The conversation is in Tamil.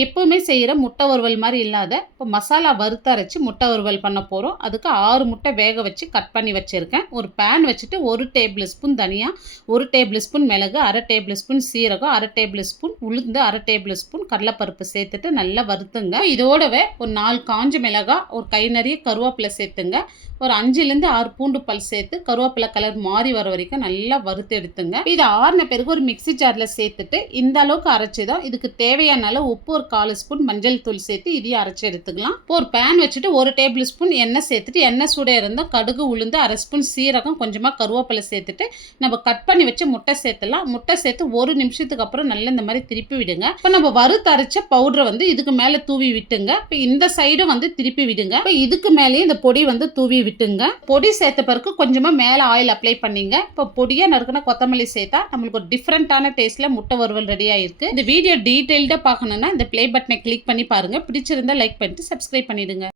எப்போவுமே செய்கிற முட்டை வறுவல் மாதிரி இல்லாத இப்போ மசாலா வறுத்தரைச்சி முட்டை வறுவல் பண்ண போகிறோம் அதுக்கு ஆறு முட்டை வேக வச்சு கட் பண்ணி வச்சுருக்கேன். ஒரு பேன் வச்சுட்டு ஒரு டேபிள் ஸ்பூன் தனியாக ஒரு டேபிள் ஸ்பூன் மிளகு அரை டேபிள் ஸ்பூன் சீரகம் அரை டேபிள் ஸ்பூன் உளுந்து அரை டேபிள் ஸ்பூன் கடலைப்பருப்பு சேர்த்துட்டு நல்லா வறுத்துங்க. இதோடவே ஒரு நாலு காஞ்ச மிளகா ஒரு கை நிறைய கருவேப்பிலை சேர்த்துங்க. ஒரு அஞ்சுலேருந்து ஆறு பூண்டு பல் சேர்த்து கருவேப்பிலை கலர் மாறி வர வரைக்கும் நல்லா வறுத்து எடுத்துங்க. இது ஆறின பிறகு ஒரு மிக்ஸி ஜாரில் சேர்த்துட்டு இந்த அளவுக்கு அரைச்சிதான் இதுக்கு தேவையான அளவு உப்பு ஒரு கால் ஸ்பூன் மஞ்சள் தூள் சேர்த்து இதையும் அரைச்சி எடுத்துக்கலாம். இப்போ ஒரு பேன் வச்சுட்டு ஒரு டேபிள் ஸ்பூன் எண்ணெய் சேர்த்துட்டு எண்ணெய் சூட இருந்தால் கடுகு உளுந்து அரை ஸ்பூன் சீரகம் கொஞ்சமாக கருவேப்பிலை சேர்த்துட்டு நம்ம கட் பண்ணி வச்சு முட்டை சேர்த்துலாம் முட்டை சேர்த்து ஒரு நிமிஷத்துக்கு அப்புறம் நல்லா இந்த மாதிரி திருப்பி விடுங்க. இப்போ நம்ம வறுத்து அரைச்ச பவுடரை வந்து இதுக்கு மேலே தூவி விட்டுங்க. இப்போ இந்த சைடும் வந்து திருப்பி விடுங்க. இப்போ இதுக்கு மேலேயும் இந்த பொடி வந்து தூவி விட்டுங்க. பொடி சேர்த்த பிறகு கொஞ்சமாக மேலே ஆயில் அப்ளை பண்ணிங்க. இப்போ பொடியாக நறுக்கின கொத்தமல்லி சேர்த்தா நம்மளுக்கு ஒரு டிஃப்ரெண்ட்டான டேஸ்ட்டில் முட்டை வறுவல் ரெடி ஆயிருக்கு. இந்த வீடியோ டீட்டெயில்டாக பார்க்கணுன்னா இந்த ப்ளே பட்டனை கிளிக் பண்ணி பாருங்கள் பிடிச்சிருந்தா லைக் பண்ணிட்டு சப்ஸ்கிரைப் பண்ணிடுங்க.